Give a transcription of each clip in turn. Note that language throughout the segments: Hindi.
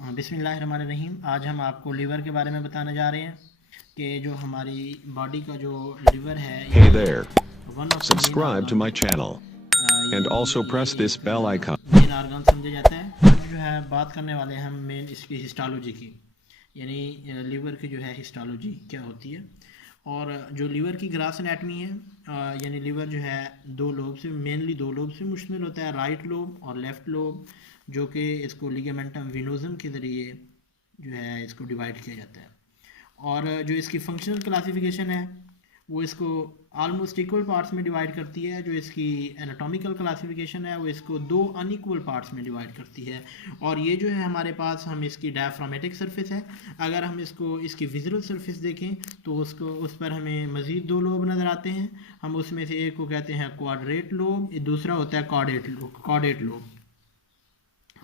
बिस्मिल्लाहिर्रहमानिर्रहीम। आज हम आपको लीवर के बारे में बताने जा रहे हैं कि जो हमारी बॉडी का जो लीवर है Hey there. One of the main Subscribe to my channel and also press this bell icon. Main organ समझा जाता है। अब जो है बात करने वाले हैं हम मेन इसकी हिस्टोलॉजी की, यानी लीवर की जो है हिस्टोलॉजी क्या होती है। और जो लीवर की ग्रास एनाटमी है, यानी लीवर जो है मेनली दो लोब से मुश्तमिल होता है, राइट लोब और लेफ़्ट लोब, जो कि इसको लिगामेंटम वेनोसम के ज़रिए जो है इसको डिवाइड किया जाता है। और जो इसकी फंक्शनल क्लासिफिकेशन है वो इसको आलमोस्ट इक्वल पार्ट्स में डिवाइड करती है। जो इसकी एनाटॉमिकल क्लासिफिकेशन है वो इसको दो अनइक्वल पार्ट्स में डिवाइड करती है। और ये जो है हमारे पास हम इसकी डायफ्रामेटिक सरफेस है। अगर हम इसकी विजुअल सरफेस देखें तो उस पर हमें मज़ीद दो लोब नज़र आते हैं। हम उसमें से एक को कहते हैं क्वाड्रेट लोब, दूसरा होता है कॉर्डेट लोब।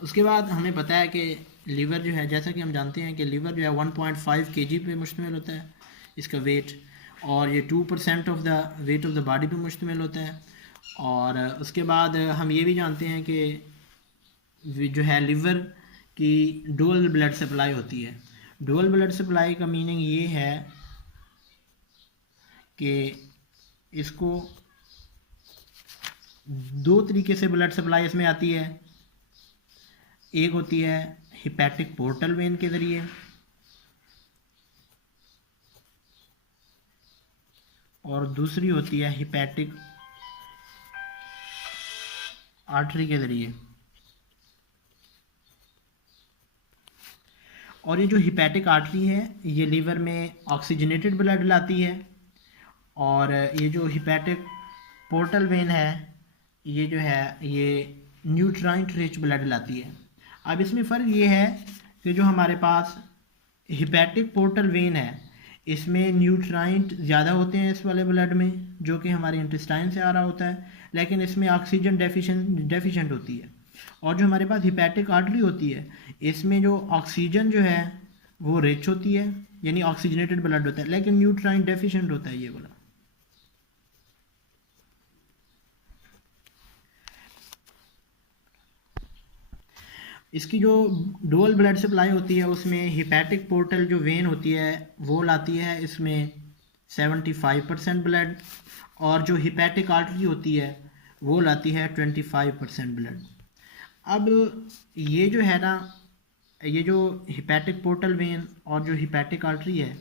उसके बाद हमें पता है कि लीवर जो है, जैसा कि हम जानते हैं कि लीवर जो है 1.5 kg पे मुश्तमिल होता है इसका वेट, और ये 2% of the weight of the body पे मुश्तमिल होता है। और उसके बाद हम ये भी जानते हैं कि जो है लीवर की डुअल ब्लड सप्लाई होती है। डुअल ब्लड सप्लाई का मीनिंग ये है कि इसको दो तरीके से ब्लड सप्लाई इसमें आती है। एक होती है हिपैटिक पोर्टल वेन के ज़रिए, और दूसरी होती है हिपैटिक आर्टरी के ज़रिए। और ये जो हिपैटिक आर्टरी है ये लीवर में ऑक्सीजनेटेड ब्लड लाती है, और ये जो हिपैटिक पोर्टल वेन है ये जो है ये न्यूट्राइंट रिच ब्लड लाती है। अब इसमें फ़र्क ये है कि जो हमारे पास हिपैटिक पोर्टल वेन है इसमें न्यूट्राइंट ज़्यादा होते हैं इस वाले ब्लड में, जो कि हमारे इंटेस्टाइन से आ रहा होता है, लेकिन इसमें ऑक्सीजन डेफिशिएंट होती है। और जो हमारे पास हिपैटिक आर्टरी होती है इसमें जो ऑक्सीजन जो है वो रिच होती है, यानी ऑक्सीजनेटेड ब्लड होता है, लेकिन न्यूट्राइंट डेफिशिएंट होता है ये वाला। इसकी जो डुअल ब्लड सप्लाई होती है उसमें हिपैटिक पोर्टल जो वेन होती है वो लाती है इसमें 75% ब्लड, और जो हिपैटिक आर्टरी होती है वो लाती है 25% ब्लड। अब ये जो है ना, ये जो हिपैटिक पोर्टल वेन और जो हिपैटिक आर्टरी है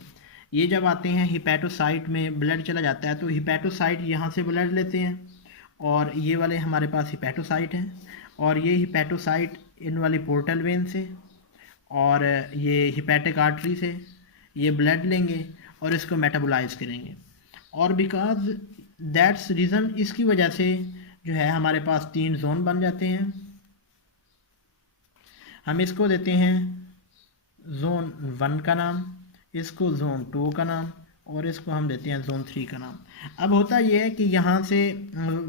ये जब आते हैं हिपैटोसाइट में ब्लड चला जाता है, तो हिपैटोसाइट यहाँ से ब्लड लेते हैं, और ये वाले हमारे पास हिपैटोसाइट हैं, और ये हिपैटोसाइट इन वाली पोर्टल वेन से और ये हिपैटिक आर्टरी से ये ब्लड लेंगे और इसको मेटाबोलाइज करेंगे। और बिकॉज दैट्स रीज़न, इसकी वजह से जो है हमारे पास 3 जोन बन जाते हैं। हम इसको देते हैं जोन 1 का नाम, इसको जोन 2 का नाम, और इसको हम देते हैं जोन 3 का नाम। अब होता ये है कि यहाँ से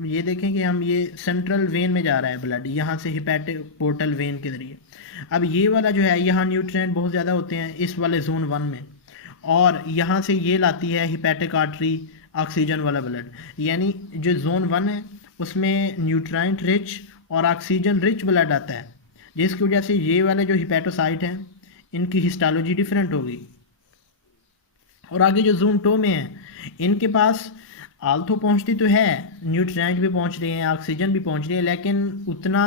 ये देखें कि हम ये सेंट्रल वेन में जा रहा है ब्लड, यहाँ से हिपैटिक पोर्टल वेन के ज़रिए। अब ये वाला जो है यहाँ न्यूट्रिएंट बहुत ज़्यादा होते हैं इस वाले जोन 1 में, और यहाँ से ये लाती है हिपैटिक आर्टरी ऑक्सीजन वाला ब्लड। यानी जो जोन 1 है उसमें न्यूट्रिएंट रिच और ऑक्सीजन रिच ब्लड आता है, जिसकी वजह से ये वाले जो हिपैटोसाइट हैं इनकी हिस्टोलॉजी डिफरेंट होगी। और आगे जो जोन 2 में है इनके पास आल्थो पहुंचती तो है, न्यूट्रिएंट भी पहुंच रहे हैं, ऑक्सीजन भी पहुंच रही है, लेकिन उतना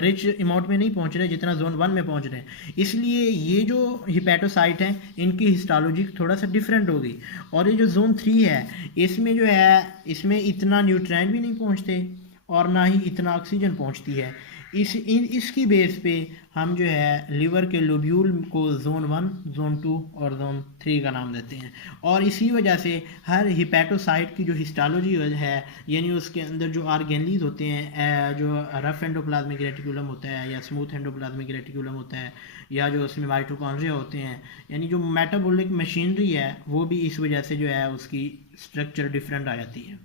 रिच अमाउंट में नहीं पहुंच रहे जितना जोन 1 में पहुंच रहे हैं। इसलिए ये जो हिपैटोसाइट हैं इनकी हिस्टोलॉजी थोड़ा सा डिफरेंट होगी। और ये जो जोन 3 है इसमें जो है इसमें इतना न्यूट्रिएंट भी नहीं पहुँचते और ना ही इतना ऑक्सीजन पहुँचती है। इसकी बेस पे हम जो है लीवर के लोब्यूल को जोन 1, जोन 2 और जोन 3 का नाम देते हैं। और इसी वजह से हर हिपैटोसाइट की जो हिस्टोलॉजी है, यानी उसके अंदर जो आर्गेनलीज होते हैं, जो रफ एंडोप्लाज्मिक रेटिकुलम होता है या स्मूथ एंडोप्लाज्मिक रेटिकुलम होता है, या जो उसमें माइटोकॉन्ड्रिया होते हैं, यानी जो मेटाबॉलिक मशीनरी है वो भी इस वजह से जो है उसकी स्ट्रक्चर डिफरेंट आ जाती है।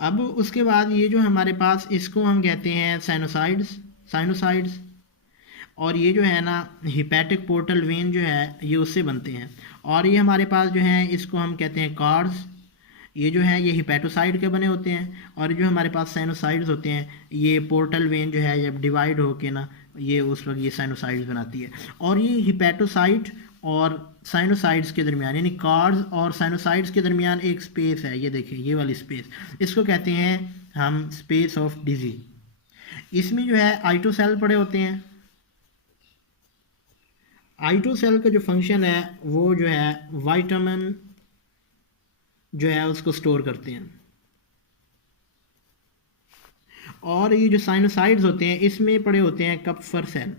अब उसके बाद ये जो हमारे पास इसको हम कहते हैं साइनोसाइड्स, और ये जो है ना हिपैटिक पोर्टल वेन जो है ये उससे बनते हैं। और ये हमारे पास जो है इसको हम कहते हैं कार्ड्स, ये जो है ये हिपैटोसाइड के बने होते हैं। और जो हमारे पास साइनोसाइड्स होते हैं ये पोर्टल वेन जो है जब डिवाइड होके ना ये उस वक्त ये साइनोसाइड्स बनाती है। और ये हिपेटोसाइट और साइनोसाइड्स के दरमियान यानी कार्ड्स और साइनोसाइड्स के दरमियान एक स्पेस है, ये देखिए ये वाली स्पेस, इसको कहते हैं हम स्पेस ऑफ डिजी। इसमें जो है आइटोसेल पड़े होते हैं। आइटोसेल का जो फंक्शन है वो जो है विटामिन जो है उसको स्टोर करते हैं। और ये जो साइनोसाइड्स होते हैं इसमें पड़े होते हैं कप्फर सेल।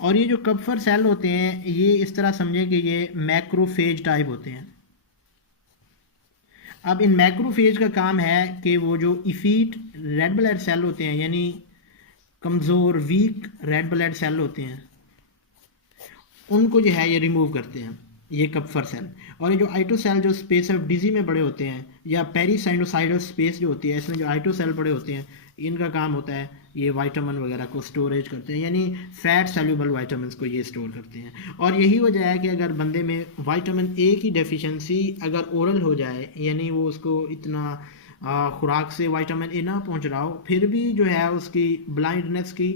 और ये जो कप्फर सेल होते हैं ये इस तरह समझें कि ये मैक्रोफेज टाइप होते हैं। अब इन मैक्रोफेज का काम है कि वो जो इफीट रेड ब्लड सेल होते हैं यानी कमज़ोर वीक रेड ब्लड सेल होते हैं उनको जो है ये रिमूव करते हैं, ये कप्फर सेल। और ये जो आइटोसेल जो स्पेस ऑफ डिजी में बड़े होते हैं या पेरीसाइनोसाइडल स्पेस जो होती है इसमें जो आइटोसेल बड़े होते हैं इनका काम होता है ये विटामिन वगैरह को स्टोरेज करते हैं, यानी फैट सॉल्युबल विटामिन को ये स्टोर करते हैं। और यही वजह है कि अगर बंदे में विटामिन ए की डेफिशिएंसी अगर ओरल हो जाए यानी वो उसको इतना खुराक से विटामिन ए ना पहुंच रहा हो फिर भी जो है उसकी ब्लाइंडनेस की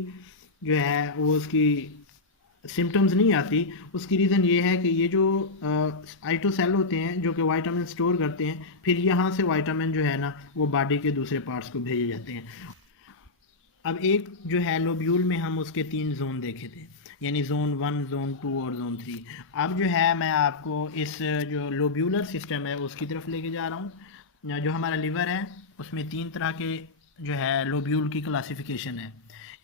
जो है वो उसकी सिम्टम्स नहीं आती, उसकी रीज़न ये है कि ये जो आइटोसेल होते हैं जो कि विटामिन स्टोर करते हैं फिर यहाँ से विटामिन जो है ना वो बॉडी के दूसरे पार्ट्स को भेजे जाते हैं। अब एक जो है लोब्यूल में हम उसके 3 जोन देखे थे यानी जोन 1, जोन 2 और जोन 3। अब जो है मैं आपको इस जो लोब्यूलर सिस्टम है उसकी तरफ लेके जा रहा हूँ। जो हमारा लिवर है उसमें 3 तरह के जो है लोब्यूल की क्लासिफिकेशन है।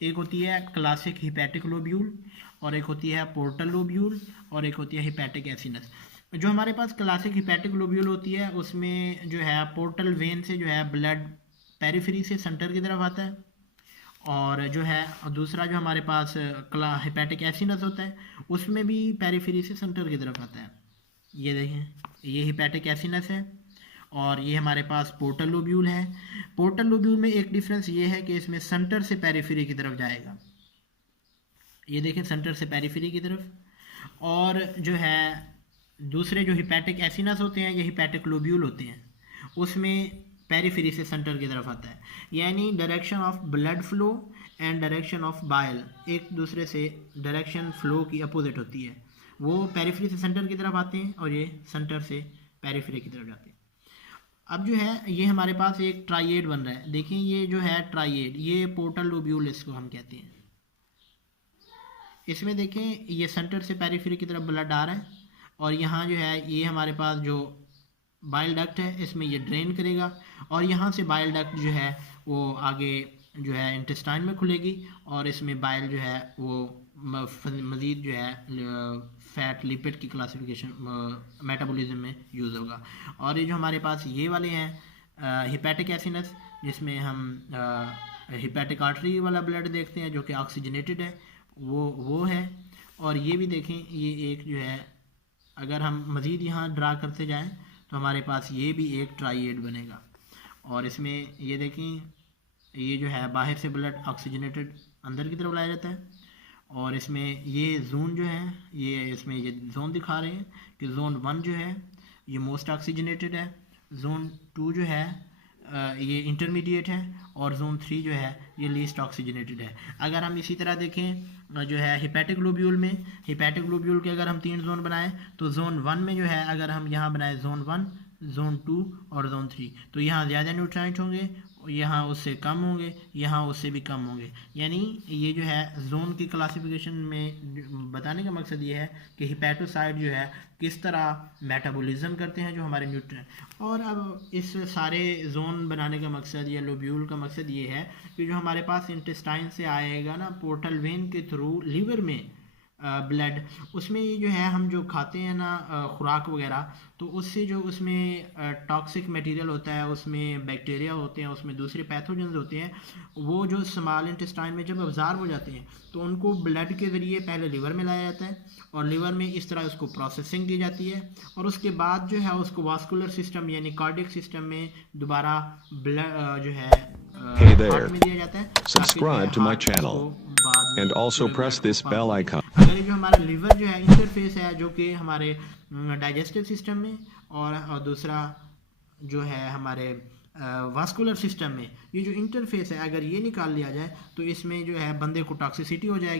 एक होती है क्लासिक हिपैटिक लोब्यूल और एक होती है पोर्टल लोब्यूल और एक होती है हिपैटिक एसिनस। जो हमारे पास क्लासिक हिपैटिक लोब्यूल होती है उसमें जो है पोर्टल वेन से जो है ब्लड पेरिफेरी से सेंटर की तरफ आता है। और जो है दूसरा जो हमारे पास हिपैटिक एसिनस होता है उसमें भी पेरिफेरी से सेंटर की तरफ आता है। ये देखें ये हिपैटिक एसिनस है और ये हमारे पास पोर्टल लोब्यूल है। पोर्टल लोब्यूल में एक डिफरेंस ये है कि इसमें सेंटर से पेरिफेरी की तरफ जाएगा, ये देखें सेंटर से पेरिफेरी की तरफ। और जो है दूसरे जो हिपैटिक एसिनस होते हैं ये हिपैटिक लोब्यूल होते हैं उसमें पेरिफेरी से सेंटर की तरफ आता है, यानी direction of blood flow and direction of bile एक दूसरे से डायरेक्शन फ्लो की अपोजिट होती है। वो पेरिफेरी से सेंटर की तरफ आते हैं और ये सेंटर से पेरिफेरी की तरफ जाते हैं। अब जो है ये हमारे पास एक ट्राइएड बन रहा है, देखिए ये जो है ट्राइएड ये पोर्टल लोब्यूल इसको हम कहते हैं। इसमें देखें ये सेंटर से पेरिफेरी की तरफ ब्लड आ रहा है और यहाँ जो है ये हमारे पास जो बाइल डक्ट है इसमें ये ड्रेन करेगा और यहाँ से बाइल डक्ट जो है वो आगे जो है इंटेस्टाइन में खुलेगी और इसमें बाइल जो है वो मज़ीद जो है फैट लिपिड की क्लासिफिकेशन मेटाबॉलिज्म में यूज़ होगा। और ये जो हमारे पास ये वाले हैं हिपैटिक एसिनस जिसमें हम हिपैटिक आर्टरी वाला ब्लड देखते हैं जो कि ऑक्सीजनेटेड है वो है। और ये भी देखें ये एक जो है अगर हम मज़ीद यहाँ ड्रा करते जाएं तो हमारे पास ये भी एक ट्राइएड बनेगा। और इसमें ये देखें ये जो है बाहर से ब्लड ऑक्सीजनेटेड अंदर की तरफ लाया जाता है और इसमें ये जोन जो है ये इसमें ये जोन दिखा रहे हैं कि जोन 1 जो है ये मोस्ट ऑक्सीजनेटेड है, जोन 2 जो है ये इंटरमीडिएट है और जोन 3 जो है ये लीस्ट ऑक्सीजनेटेड है। अगर हम इसी तरह देखें जो है हिपैटिक लोब्यूल में हिपैटिक लोब्यूल के अगर हम 3 जोन बनाएं तो जोन 1 में जो है अगर हम यहाँ बनाएं जोन 1, जोन 2 और जोन 3 तो यहाँ ज़्यादा न्यूट्राइंट होंगे, यहाँ उससे कम होंगे, यहाँ उससे भी कम होंगे। यानी ये जो है जोन की क्लासिफिकेशन में बताने का मकसद ये है कि हिपैटोसाइट जो है किस तरह मेटाबॉलिज्म करते हैं जो हमारे न्यूट्रिएंट। और अब इस सारे जोन बनाने का मकसद या लोब्यूल का मकसद ये है कि जो हमारे पास इंटेस्टाइन से आएगा ना पोर्टल वेन के थ्रू लिवर में ब्लड उसमें ये जो है हम जो खाते हैं ना खुराक वगैरह तो उससे जो उसमें टॉक्सिक मटेरियल होता है उसमें बैक्टीरिया होते हैं उसमें दूसरे पैथोजेंस होते हैं वो जो स्मॉल इंटेस्टाइन में जब अब्जॉर्ब हो जाते हैं तो उनको ब्लड के ज़रिए पहले लिवर में लाया जाता है और लिवर में इस तरह उसको प्रोसेसिंग की जाती है और उसके बाद जो है उसको वास्कुलर सिस्टम यानी कार्डियक सिस्टम में दोबारा ब्लड जो है हार्ट में दिया जाता है। Subscribe to my channel and also press this bell icon. अगर ये जो हमारा लिवर जो है इंटरफेस है जो कि हमारे डाइजेस्टिव सिस्टम में और दूसरा जो है हमारे वास्कुलर सिस्टम में ये जो इंटरफेस है अगर ये निकाल लिया जाए तो इसमें जो है बंदे को टॉक्सिसिटी हो जाएगी।